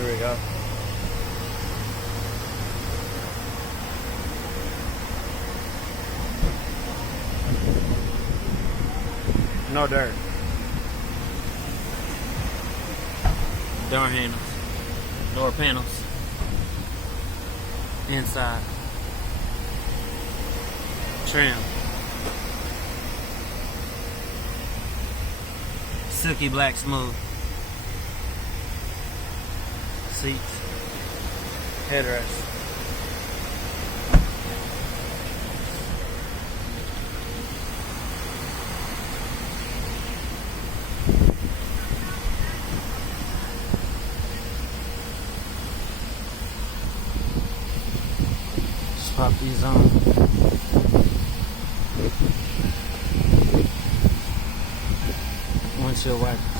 Here we go. No dirt. Door handles. Door panels. Inside. Trim. Silky black smooth. Seats. Headrest. Just pop these on. Windshield wipers.